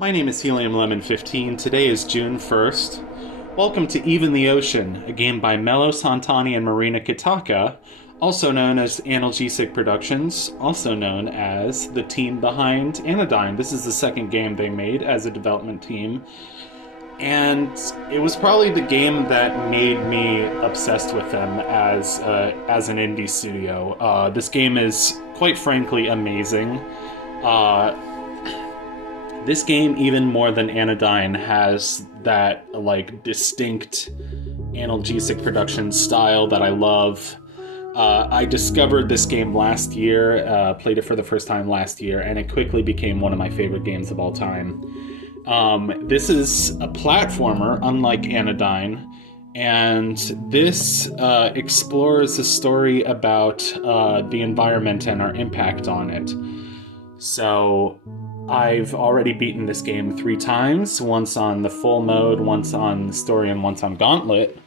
My name is Helium Lemon 15. Today is June 1st. Welcome to Even the Ocean, a game by Mello Santani and Marina Kitaka, also known as Analgesic Productions, also known as the team behind Anodyne. This is the second game they made as a development team, and it was probably the game that made me obsessed with them as an indie studio. This game is, quite frankly, amazing. This game, even more than Anodyne, has that distinct Analgesic Productions style that I love. I discovered this game last year, played it for the first time last year, and it quickly became one of my favorite games of all time. This is a platformer, unlike Anodyne, and this explores a story about the environment and our impact on it. So I've already beaten this game 3 times, once on the full mode, once on the story, and once on Gauntlet,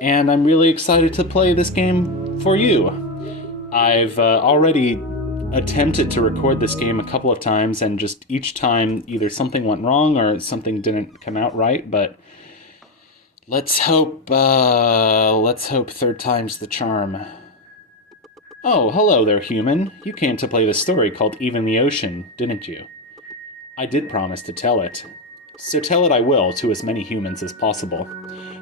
and I'm really excited to play this game for you. I've already attempted to record this game a couple of times, and just each time either something went wrong or something didn't come out right, but let's hope third time's the charm. Oh, hello there, human. You came to play the story called Even the Ocean, didn't you? I did promise to tell it. So tell it I will, to as many humans as possible.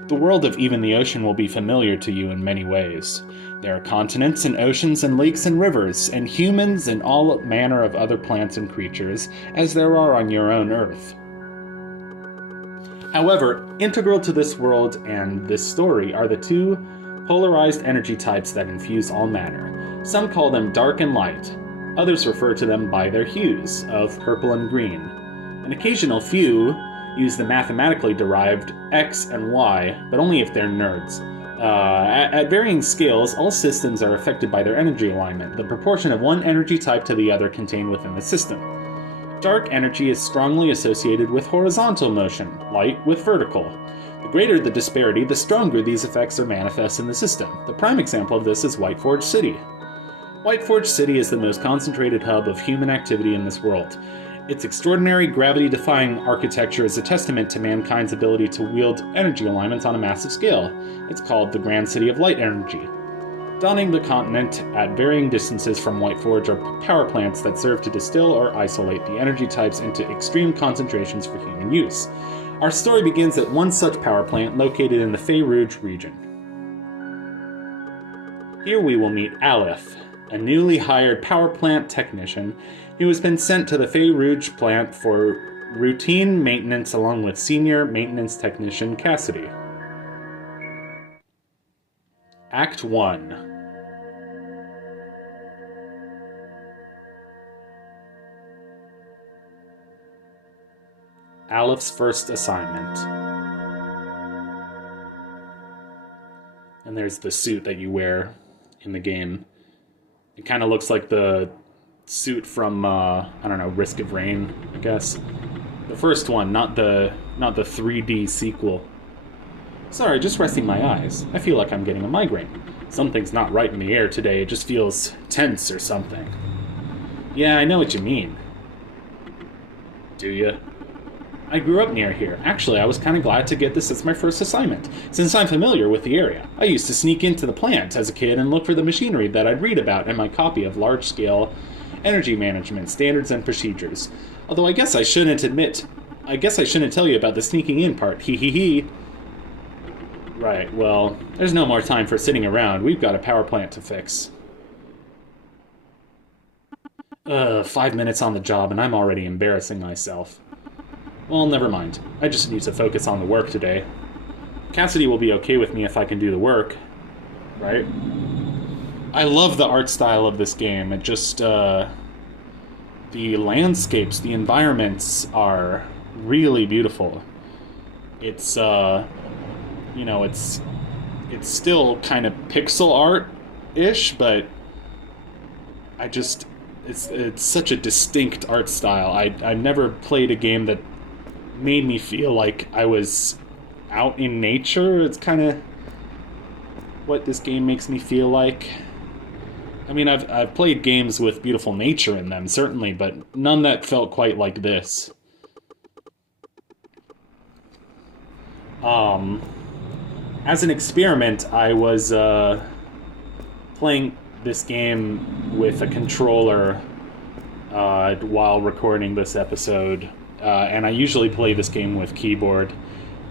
The world of Even the Ocean will be familiar to you in many ways. There are continents and oceans and lakes and rivers, and humans and all manner of other plants and creatures, as there are on your own Earth. However, integral to this world and this story are the 2 polarized energy types that infuse all matter. Some call them dark and light. Others refer to them by their hues of purple and green. An occasional few use the mathematically derived X and Y, but only if they're nerds. At varying scales, all systems are affected by their energy alignment, the proportion of one energy type to the other contained within the system. Dark energy is strongly associated with horizontal motion, light with vertical. The greater the disparity, the stronger these effects are manifest in the system. The prime example of this is Whiteforge City. Whiteforge City is the most concentrated hub of human activity in this world. Its extraordinary gravity-defying architecture is a testament to mankind's ability to wield energy alignments on a massive scale. It's called the Grand City of Light Energy. Dotting the continent at varying distances from Whiteforge are power plants that serve to distill or isolate the energy types into extreme concentrations for human use. Our story begins at one such power plant located in the Fey Rouge region. Here we will meet Aliph, a newly hired power plant technician who has been sent to the Fey Rouge plant for routine maintenance along with senior maintenance technician Cassidy. Act 1. Aliph's first assignment. And there's the suit that you wear in the game. It kind of looks like the suit from, Risk of Rain, I guess. The first one, not the 3D sequel. Sorry, just resting my eyes. I feel like I'm getting a migraine. Something's not right in the air today, it just feels tense or something. Yeah, I know what you mean. Do you? I grew up near here. Actually, I was kind of glad to get this as my first assignment, since I'm familiar with the area. I used to sneak into the plant as a kid and look for the machinery that I'd read about in my copy of large-scale energy management standards and procedures. Although I guess I shouldn't tell you about the sneaking in part, hee hee hee. Right, well, there's no more time for sitting around. We've got a power plant to fix. 5 minutes on the job and I'm already embarrassing myself. Well, never mind. I just need to focus on the work today. Cassidy will be okay with me if I can do the work. Right? I love the art style of this game. It just, the landscapes, the environments are really beautiful. It's, it's still kind of pixel art-ish, but it's such a distinct art style. I've never played a game that made me feel like I was out in nature. It's kind of what this game makes me feel like. I mean, I've played games with beautiful nature in them, certainly, but none that felt quite like this. As an experiment, I was playing this game with a controller while recording this episode, and I usually play this game with keyboard.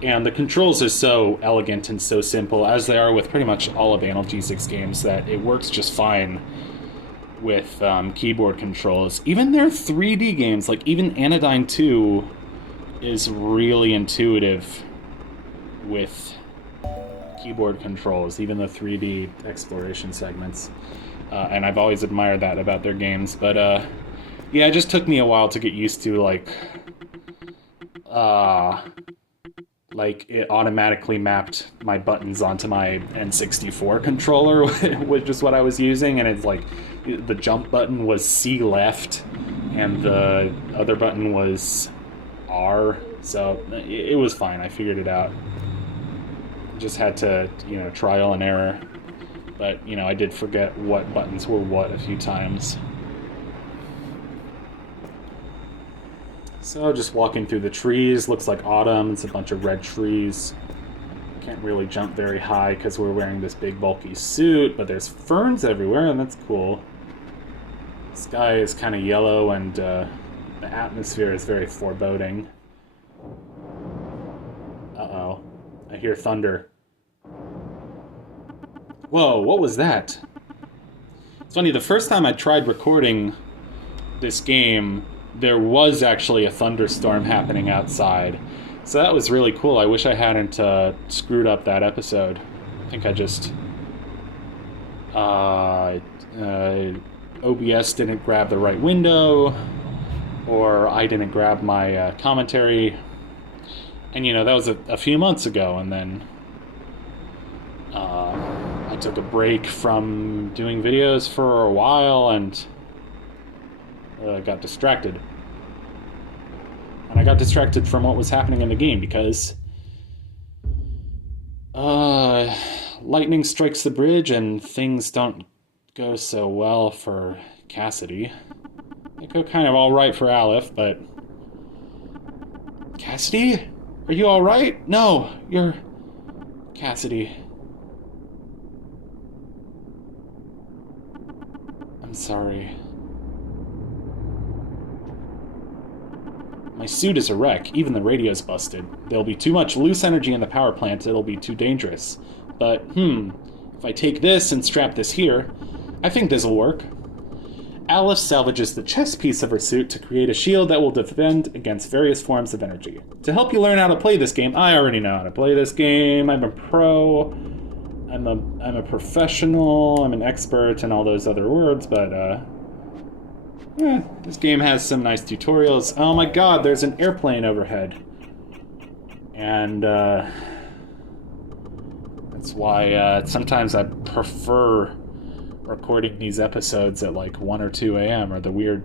And the controls are so elegant and so simple, as they are with pretty much all of Analgesic's games, that it works just fine with keyboard controls. Even their 3D games, like even Anodyne 2, is really intuitive with keyboard controls, even the 3D exploration segments. And I've always admired that about their games. But yeah, it just took me a while to get used to, like it automatically mapped my buttons onto my N64 controller, which is what I was using, and it's like the jump button was C left and the other button was R, so it was fine. I figured it out. Just had to, trial and error. But, I did forget what buttons were what a few times. So, just walking through the trees. Looks like autumn. It's a bunch of red trees. Can't really jump very high because we're wearing this big bulky suit, but there's ferns everywhere, and that's cool. The sky is kind of yellow, and the atmosphere is very foreboding. Uh-oh. I hear thunder. Whoa, what was that? It's funny, the first time I tried recording this game, there was actually a thunderstorm happening outside. So that was really cool. I wish I hadn't screwed up that episode. I think I just... OBS didn't grab the right window, or I didn't grab my commentary. And, that was a few months ago, and then I took a break from doing videos for a while, and got distracted. And I got distracted from what was happening in the game, because lightning strikes the bridge, and things don't go so well for Cassidy. They go kind of alright for Aliph, but... Cassidy? Are you alright? No, you're... Cassidy. I'm sorry. My suit is a wreck. Even the radio's busted. There'll be too much loose energy in the power plant. It'll be too dangerous. But, if I take this and strap this here, I think this'll work. Aliph salvages the chest piece of her suit to create a shield that will defend against various forms of energy. To help you learn how to play this game, I already know how to play this game. I'm a pro. I'm a professional. I'm an expert, and all those other words, but this game has some nice tutorials. Oh my god, there's an airplane overhead. And that's why sometimes I prefer recording these episodes at like 1 or 2 a.m. or the weird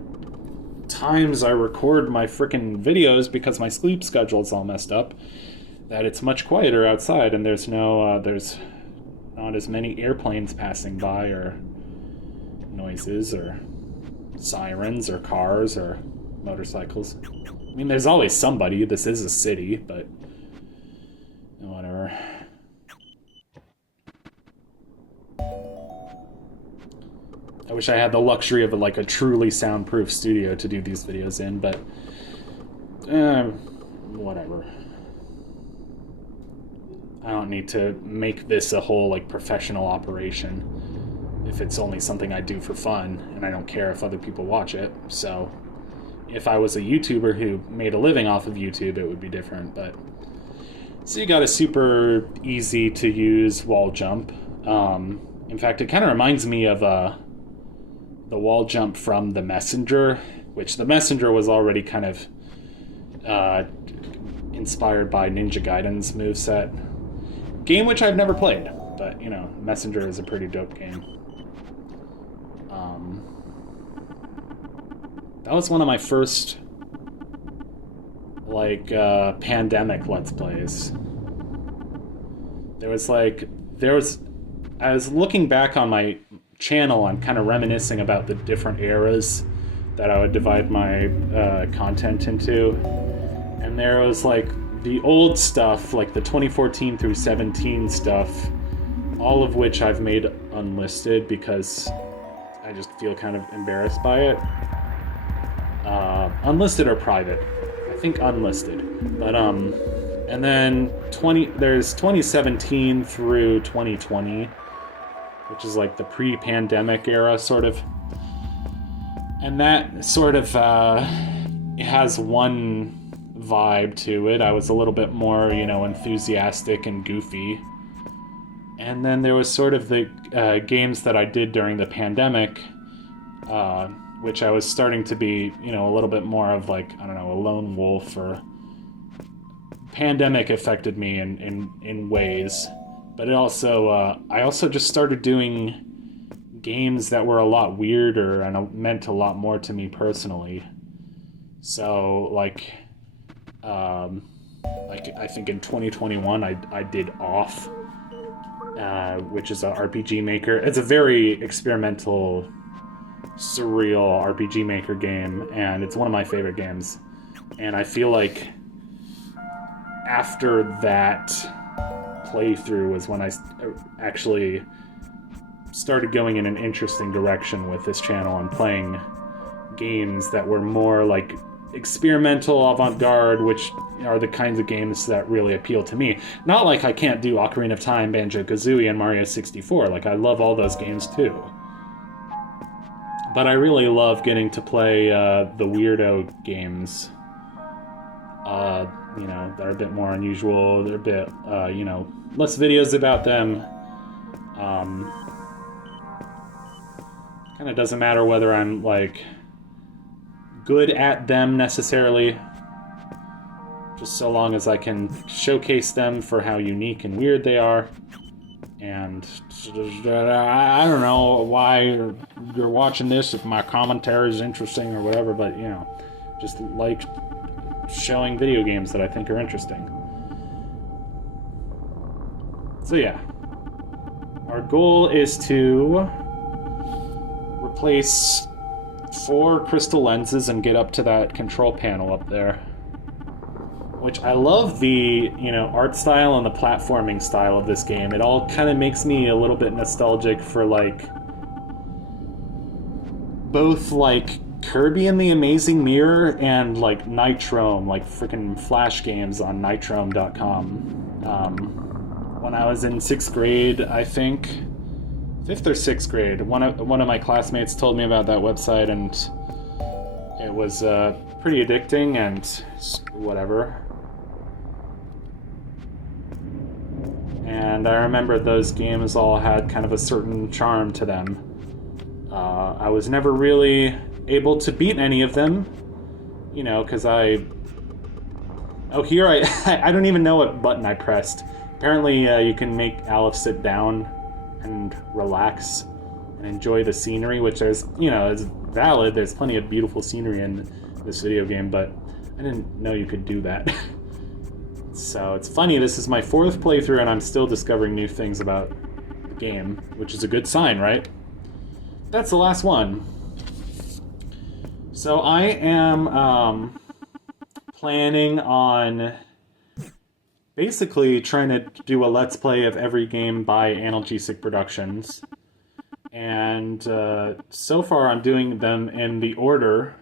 times I record my frickin' videos, because my sleep schedule's all messed up, that it's much quieter outside and there's there's not as many airplanes passing by, or noises, or sirens, or cars, or motorcycles. I mean, there's always somebody. This is a city, but whatever. I wish I had the luxury of a truly soundproof studio to do these videos in, but whatever. I don't need to make this a whole professional operation if it's only something I do for fun, and I don't care if other people watch it. So if I was a YouTuber who made a living off of YouTube, it would be different. But so you got a super easy to use wall jump. In fact, it kind of reminds me of the wall jump from The Messenger, which The Messenger was already kind of inspired by Ninja Gaiden's moveset. Game which I've never played, but, Messenger is a pretty dope game. That was one of my first, pandemic Let's Plays. I was looking back on my channel and kind of reminiscing about the different eras that I would divide my content into, and there was the old stuff, like the 2014 through 17 stuff, all of which I've made unlisted because I just feel kind of embarrassed by it. Unlisted or private? I think unlisted. But and then there's 2017 through 2020, which is like the pre-pandemic era, sort of. And that sort of has one vibe to it. I was a little bit more, enthusiastic and goofy. And then there was sort of the games that I did during the pandemic, which I was starting to be, a little bit more of like, I don't know, a lone wolf, or pandemic affected me in ways. But it also, I also just started doing games that were a lot weirder and meant a lot more to me personally. So, like I think in 2021 I did Off, which is an RPG maker. It's a very experimental, surreal RPG maker game, and it's one of my favorite games. And I feel like after that playthrough was when I actually started going in an interesting direction with this channel and playing games that were more like experimental, avant-garde, which are the kinds of games that really appeal to me. Not like I can't do Ocarina of Time, Banjo-Kazooie, and Mario 64. Like, I love all those games too. But I really love getting to play the weirdo games. That are a bit more unusual. They're a bit, less videos about them. Kind of doesn't matter whether I'm, like, good at them necessarily, just so long as I can showcase them for how unique and weird they are. And I don't know why you're watching this, if my commentary is interesting or whatever, but just like showing video games that I think are interesting. So yeah, our goal is to replace 4 crystal lenses and get up to that control panel up there. Which I love the, art style and the platforming style of this game. It all kind of makes me a little bit nostalgic for, like, both, like, Kirby and the Amazing Mirror and, like, Nitrome, like frickin' Flash games on Nitrome.com. When I was in 6th grade, I think, 5th or 6th grade, one of my classmates told me about that website, and it was pretty addicting and whatever. And I remember those games all had kind of a certain charm to them. I was never really able to beat any of them, because I don't even know what button I pressed. Apparently you can make Aliph sit down and relax and enjoy the scenery, which is valid. There's plenty of beautiful scenery in this video game, but I didn't know you could do that. So it's funny, this is my 4th playthrough and I'm still discovering new things about the game, which is a good sign, right? That's the last one. So I am planning on basically trying to do a Let's Play of every game by Analgesic Productions. And so far I'm doing them in the order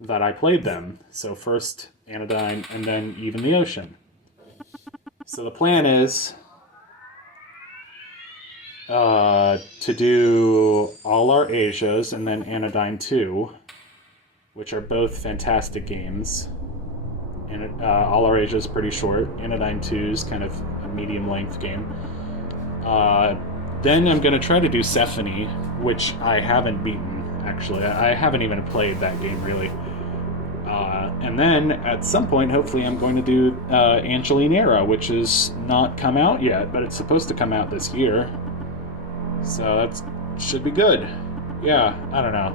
that I played them. So first Anodyne, and then Even the Ocean. So the plan is to do all our Asias and then Anodyne 2, which are both fantastic games. And all our Asia is pretty short. Anodyne 2 is kind of a medium-length game. Then I'm going to try to do Symphony, which I haven't beaten, actually. I haven't even played that game, really. And then, at some point, hopefully I'm going to do Angelinera, which is not come out yet, but it's supposed to come out this year. So that should be good. Yeah, I don't know.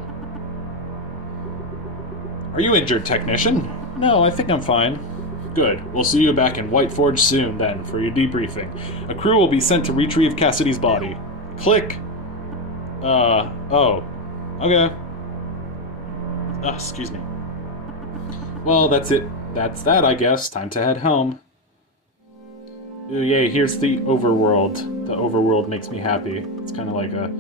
Are you injured, technician? No, I think I'm fine. Good. We'll see you back in Whiteforge soon, then, for your debriefing. A crew will be sent to retrieve Cassidy's body. Click! Oh. Okay. Excuse me. Well, that's it. That's that, I guess. Time to head home. Ooh, yay, here's the overworld. The overworld makes me happy. It's kind of like a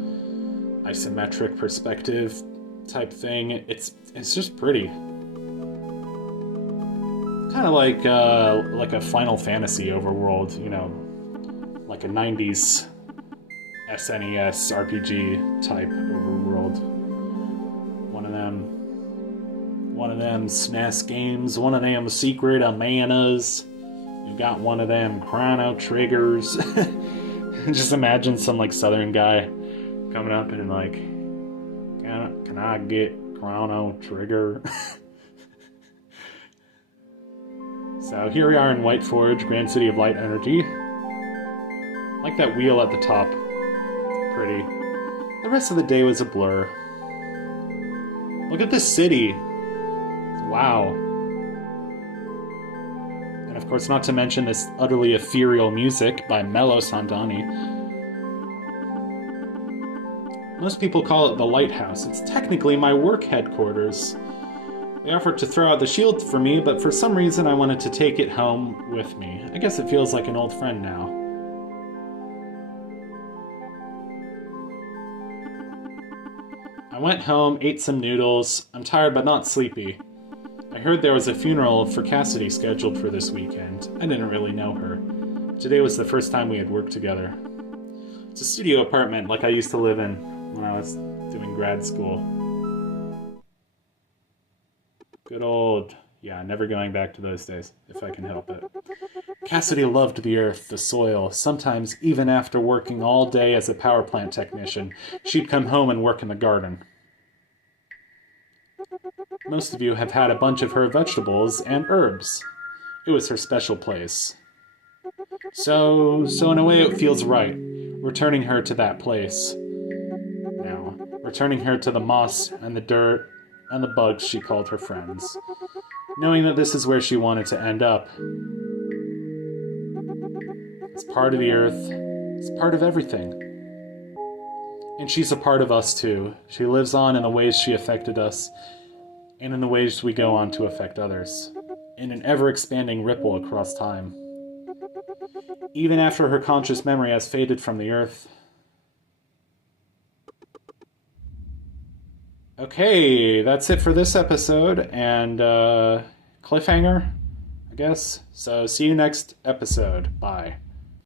isometric perspective type thing. It's just pretty. Kind of like a Final Fantasy overworld, you know, like a 90s SNES RPG type overworld. One of them SNES games, one of them Secret of Manas. You got one of them Chrono Triggers. Just imagine some like southern guy coming up and like, can I get Chrono Trigger? So here we are in Whiteforge, Grand City of Light Energy. I like that wheel at the top. Pretty. The rest of the day was a blur. Look at this city. Wow. And of course, not to mention this utterly ethereal music by Mello Sandani. Most people call it the Lighthouse. It's technically my work headquarters. They offered to throw out the shield for me, but for some reason I wanted to take it home with me. I guess it feels like an old friend now. I went home, ate some noodles. I'm tired but not sleepy. I heard there was a funeral for Cassidy scheduled for this weekend. I didn't really know her. Today was the first time we had worked together. It's a studio apartment like I used to live in when I was doing grad school. Good old... yeah, never going back to those days, if I can help it. Cassidy loved the earth, the soil. Sometimes, even after working all day as a power plant technician, she'd come home and work in the garden. Most of you have had a bunch of her vegetables and herbs. It was her special place. So in a way it feels right, returning her to that place. Now, returning her to the moss and the dirt and the bugs she called her friends. Knowing that this is where she wanted to end up. It's part of the earth. It's part of everything. And she's a part of us too. She lives on in the ways she affected us, and in the ways we go on to affect others, in an ever-expanding ripple across time. Even after her conscious memory has faded from the earth. Okay, that's it for this episode, and cliffhanger, I guess. So see you next episode. Bye.